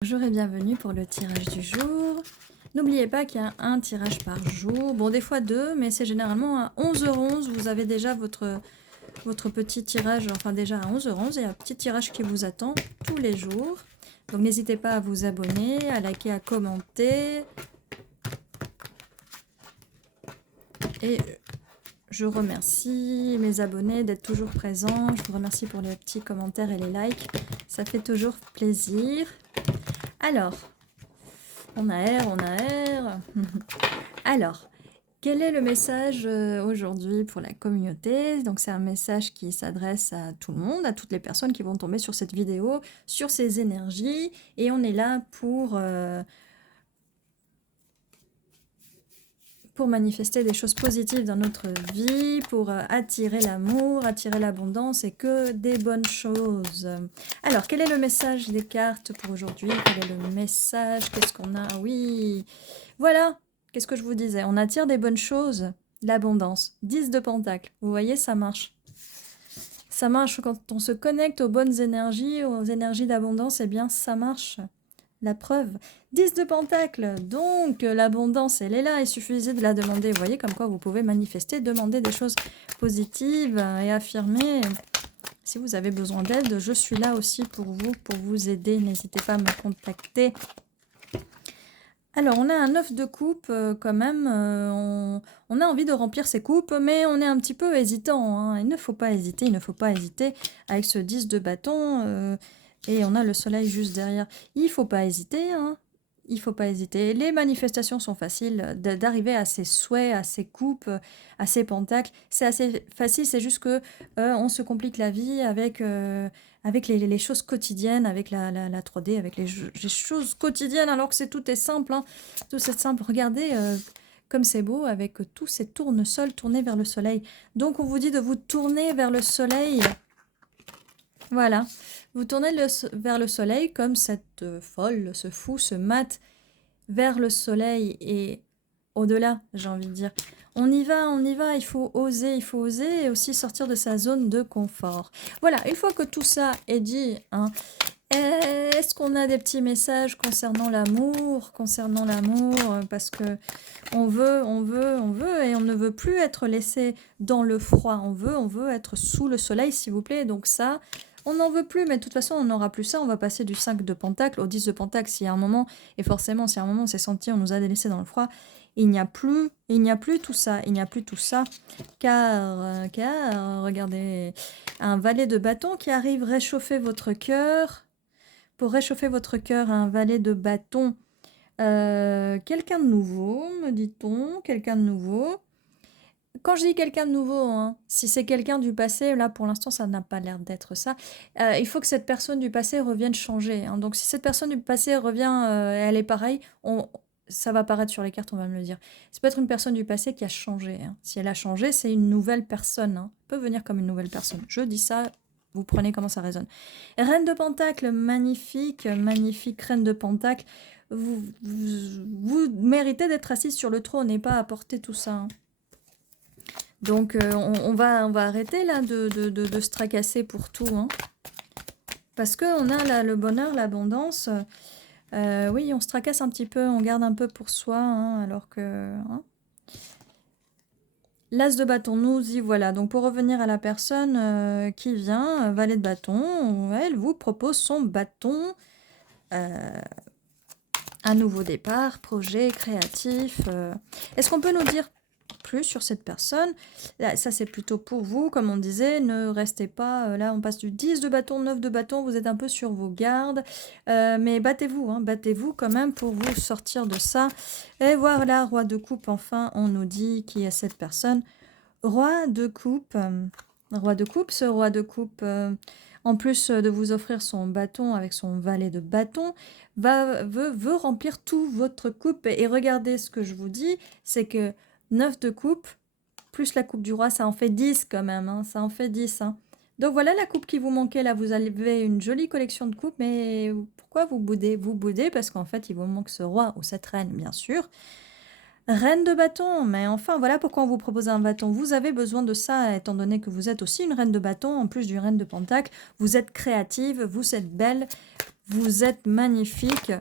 Bonjour et bienvenue pour le tirage du jour. N'oubliez pas qu'il y a un tirage par jour, bon des fois deux, mais c'est généralement à 11h11, vous avez déjà votre petit tirage, enfin déjà à 11h11, et un petit tirage qui vous attend tous les jours. Donc n'hésitez pas à vous abonner, à liker, à commenter. Et je remercie mes abonnés d'être toujours présents, je vous remercie pour les petits commentaires et les likes, ça fait toujours plaisir. Alors, on aère. Alors, quel est le message aujourd'hui pour la communauté? Donc c'est un message qui s'adresse à tout le monde, à toutes les personnes qui vont tomber sur cette vidéo, sur ces énergies. Et on est là pour manifester des choses positives dans notre vie, pour attirer l'amour, attirer l'abondance et que des bonnes choses. Alors, quel est le message des cartes pour aujourd'hui? Quel est le message? Qu'est-ce qu'on a? Oui, voilà. Qu'est-ce que je vous disais? On attire des bonnes choses, l'abondance. 10 de pentacle. Vous voyez, ça marche. Ça marche quand on se connecte aux bonnes énergies, aux énergies d'abondance, eh bien, ça marche. La preuve, 10 de pentacle, donc l'abondance, elle est là, il suffisait de la demander. Vous voyez comme quoi vous pouvez manifester, demander des choses positives et affirmer. Si vous avez besoin d'aide, je suis là aussi pour vous aider. N'hésitez pas à me contacter. Alors, on a un 9 de coupe quand même. On a envie de remplir ses coupes, mais on est un petit peu hésitant. Hein. Il ne faut pas hésiter, avec ce 10 de bâton. Et on a le soleil juste derrière. Il ne faut pas hésiter, hein. Il ne faut pas hésiter. Les manifestations sont faciles. D'arriver à ses souhaits, à ses coupes, à ses pentacles, c'est assez facile. C'est juste que on se complique la vie avec les choses quotidiennes, avec la 3D, avec les choses quotidiennes, alors que tout est simple. Hein. Tout est simple. Regardez comme c'est beau avec tous ces tournesols tournés vers le soleil. Donc on vous dit de vous tourner vers le soleil. Voilà, vous tournez vers le soleil comme cette folle, ce fou, ce mat vers le soleil et au-delà, j'ai envie de dire. On y va, il faut oser et aussi sortir de sa zone de confort. Voilà, une fois que tout ça est dit, hein, est-ce qu'on a des petits messages concernant l'amour, parce que on veut, et on ne veut plus être laissé dans le froid, on veut être sous le soleil, s'il vous plaît, donc ça, on n'en veut plus, mais de toute façon, on n'aura plus ça, on va passer du 5 de pentacle au 10 de pentacle, s'il y a un moment, et forcément, si à un moment on s'est senti, on nous a laissés dans le froid, il n'y a plus tout ça, car regardez, un valet de bâton qui arrive réchauffer votre cœur. Pour réchauffer votre cœur, un valet de bâton. Quelqu'un de nouveau, me dit-on. Quelqu'un de nouveau. Quand je dis quelqu'un de nouveau, hein, si c'est quelqu'un du passé, là pour l'instant ça n'a pas l'air d'être ça. Il faut que cette personne du passé revienne changer. Hein. Donc si cette personne du passé revient, elle est pareille, ça va apparaître sur les cartes, on va me le dire. Ça peut être une personne du passé qui a changé. Hein. Si elle a changé, c'est une nouvelle personne. Hein. Elle peut venir comme une nouvelle personne. Je dis ça, vous prenez comment ça résonne. Reine de Pentacle, magnifique, magnifique Reine de Pentacle. Vous méritez d'être assise sur le trône et pas à porter tout ça. Hein. Donc on va arrêter là de se tracasser pour tout. Hein. Parce qu'on a là le bonheur, l'abondance. Oui, on se tracasse un petit peu, on garde un peu pour soi, hein, alors que... Hein. L'as de bâton, nous y voilà. Donc pour revenir à la personne qui vient, valet de bâton, elle vous propose son bâton. Un nouveau départ, projet créatif. Est-ce qu'on peut nous dire plus sur cette personne? Là, ça c'est plutôt pour vous, comme on disait, ne restez pas, là on passe du 10 de bâton, 9 de bâton, vous êtes un peu sur vos gardes, mais battez-vous, hein, battez-vous quand même pour vous sortir de ça. Et voilà, roi de coupe, enfin on nous dit qui est cette personne. Roi de coupe, ce roi de coupe, en plus de vous offrir son bâton avec son valet de bâton, veut remplir tout votre coupe. Et regardez ce que je vous dis, c'est que 9 de coupe, plus la coupe du roi, ça en fait 10 quand même, hein, ça en fait 10. Hein. Donc voilà la coupe qui vous manquait, là vous avez une jolie collection de coupes, mais pourquoi vous boudez? Vous boudez parce qu'en fait il vous manque ce roi ou cette reine, bien sûr. Reine de bâton, mais enfin voilà pourquoi on vous propose un bâton. Vous avez besoin de ça, étant donné que vous êtes aussi une reine de bâton, en plus d'une reine de pentacle. Vous êtes créative, vous êtes belle, Vous êtes magnifique.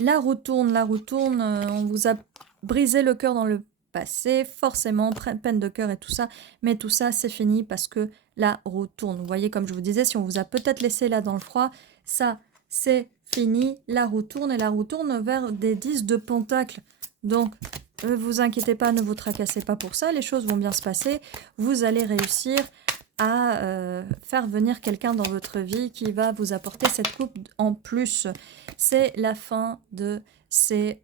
La roue tourne, on vous a brisé le cœur dans le passé, forcément, peine de cœur et tout ça, mais tout ça, c'est fini parce que la roue tourne. Vous voyez, comme je vous disais, si on vous a peut-être laissé là dans le froid, ça, c'est fini, la roue tourne, et la roue tourne vers des 10 de pentacle. Donc, ne vous inquiétez pas, ne vous tracassez pas pour ça, les choses vont bien se passer, vous allez réussir à faire venir quelqu'un dans votre vie qui va vous apporter cette coupe en plus. C'est la fin de ces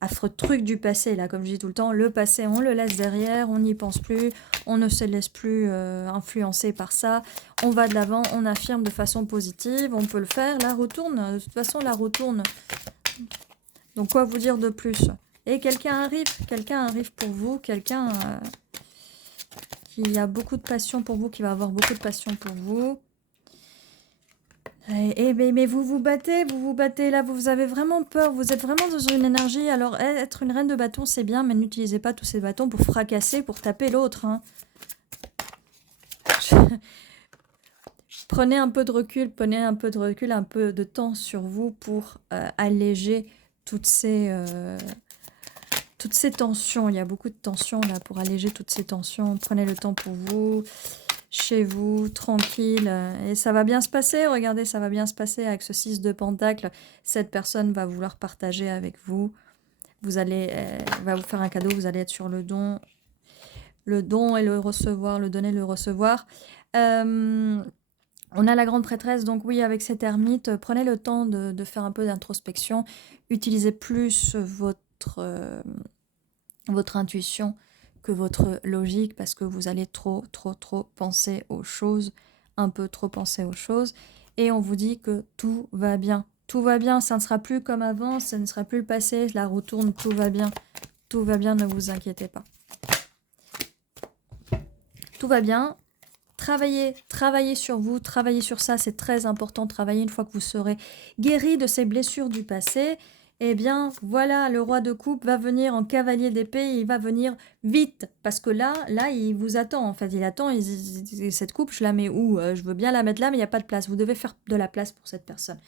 affreux trucs du passé, là, comme je dis tout le temps. Le passé, on le laisse derrière, on n'y pense plus, on ne se laisse plus influencer par ça. On va de l'avant, on affirme de façon positive, on peut le faire. La retourne, de toute façon, la retourne. Donc, quoi vous dire de plus? Et quelqu'un arrive pour vous, quelqu'un qui a beaucoup de passion pour vous, qui va avoir beaucoup de passion pour vous. Mais vous vous battez là, vous avez vraiment peur, vous êtes vraiment dans une énergie. Alors, être une reine de bâton, c'est bien, mais n'utilisez pas tous ces bâtons pour fracasser, pour taper l'autre. Hein. Prenez un peu de recul, un peu de temps sur vous pour alléger toutes ces tensions. Il y a beaucoup de tensions là, pour alléger toutes ces tensions. Prenez le temps pour vous. Chez vous, tranquille, et ça va bien se passer, regardez, ça va bien se passer avec ce 6 de pentacle, cette personne va vouloir partager avec vous, va vous faire un cadeau, vous allez être sur le don et le recevoir, le donner, le recevoir. On a la grande prêtresse, donc oui, avec cette ermite, prenez le temps de faire un peu d'introspection, utilisez plus votre intuition, que votre logique, parce que vous allez trop penser aux choses, un peu trop penser aux choses, et on vous dit que tout va bien, ça ne sera plus comme avant, ça ne sera plus le passé, la roue tourne, tout va bien, ne vous inquiétez pas. Tout va bien, travaillez sur vous, travaillez sur ça, c'est très important, travaillez une fois que vous serez guéri de ces blessures du passé. Eh bien, voilà, le roi de coupe va venir en cavalier d'épée, il va venir vite, parce que là, il vous attend, en fait, il attend, cette coupe, je la mets où? Je veux bien la mettre là, mais il n'y a pas de place, vous devez faire de la place pour cette personne,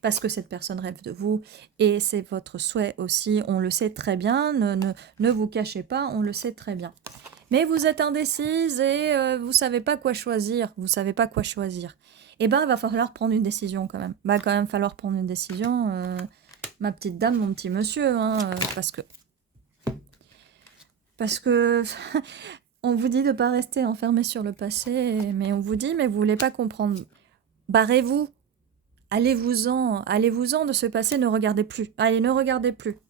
parce que cette personne rêve de vous, et c'est votre souhait aussi, on le sait très bien, ne vous cachez pas, on le sait très bien. Mais vous êtes indécise et vous savez pas quoi choisir, Eh ben, il va falloir prendre une décision quand même, falloir prendre une décision... ma petite dame, mon petit monsieur, hein, parce que on vous dit de pas rester enfermé sur le passé, mais on vous dit, mais vous voulez pas comprendre. Barrez-vous, allez-vous-en de ce passé, ne regardez plus. Allez, ne regardez plus,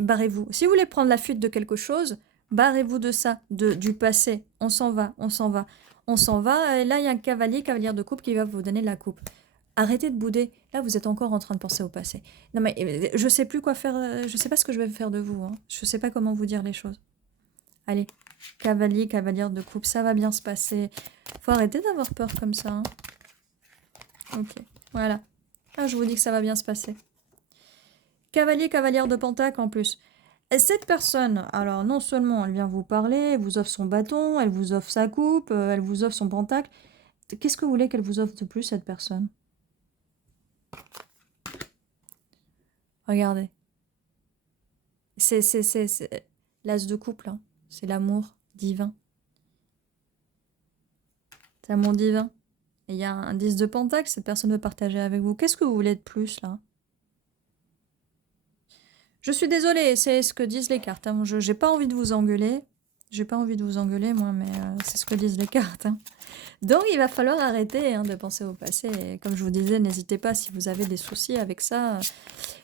barrez-vous. Si vous voulez prendre la fuite de quelque chose, barrez-vous de ça, du passé. On s'en va. Et là, il y a un cavalière de coupe qui va vous donner la coupe. Arrêtez de bouder. Là, vous êtes encore en train de penser au passé. Non, mais je sais plus quoi faire. Je sais pas ce que je vais faire de vous. Hein. Je sais pas comment vous dire les choses. Allez, cavalière de coupe, ça va bien se passer. Faut arrêter d'avoir peur comme ça. Hein. Ok, voilà. Là, je vous dis que ça va bien se passer. Cavalière de pentacle en plus. Et cette personne, alors non seulement elle vient vous parler, elle vous offre son bâton, elle vous offre sa coupe, elle vous offre son pentacle. Qu'est-ce que vous voulez qu'elle vous offre de plus, cette personne? Regardez. C'est l'as de couple, hein. C'est l'amour divin. C'est l'amour divin. Et il y a un 10 de pentacle, cette personne veut partager avec vous. Qu'est-ce que vous voulez de plus, là? Je suis désolée, c'est ce que disent les cartes. Hein. Je n'ai pas envie de vous engueuler. J'ai pas envie de vous engueuler, moi, mais c'est ce que disent les cartes. Hein. Donc, il va falloir arrêter de penser au passé. Et comme je vous disais, n'hésitez pas si vous avez des soucis avec ça.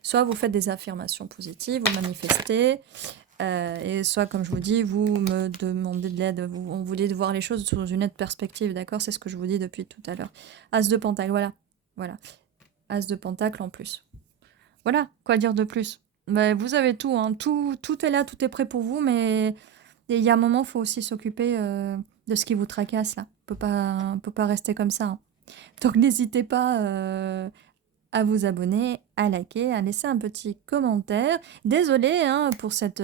Soit vous faites des affirmations positives, vous manifestez. Et soit, comme je vous dis, vous me demandez de l'aide. On vous dit de voir les choses sous une autre perspective, d'accord? C'est ce que je vous dis depuis tout à l'heure. As de pentacle, voilà. As de pentacle en plus. Voilà, quoi dire de plus? Bah, vous avez tout, hein. Tout est là, tout est prêt pour vous, mais il y a un moment, il faut aussi s'occuper de ce qui vous tracasse, là. On peut pas rester comme ça. Hein. Donc, n'hésitez pas à vous abonner, à liker, à laisser un petit commentaire. Désolée hein, pour cette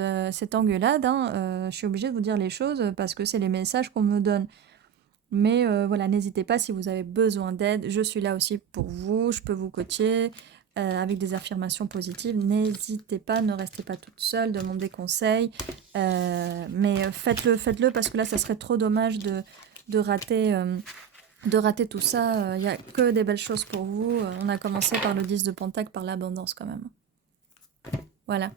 engueulade, hein, je suis obligée de vous dire les choses parce que c'est les messages qu'on me donne. Mais voilà, n'hésitez pas si vous avez besoin d'aide, je suis là aussi pour vous, je peux vous coacher avec des affirmations positives. N'hésitez pas, ne restez pas toute seule, demandez conseil. Mais faites-le parce que là, ça serait trop dommage de rater tout ça. Il n'y a que des belles choses pour vous. On a commencé par le 10 de Pentacle, par l'abondance quand même. Voilà.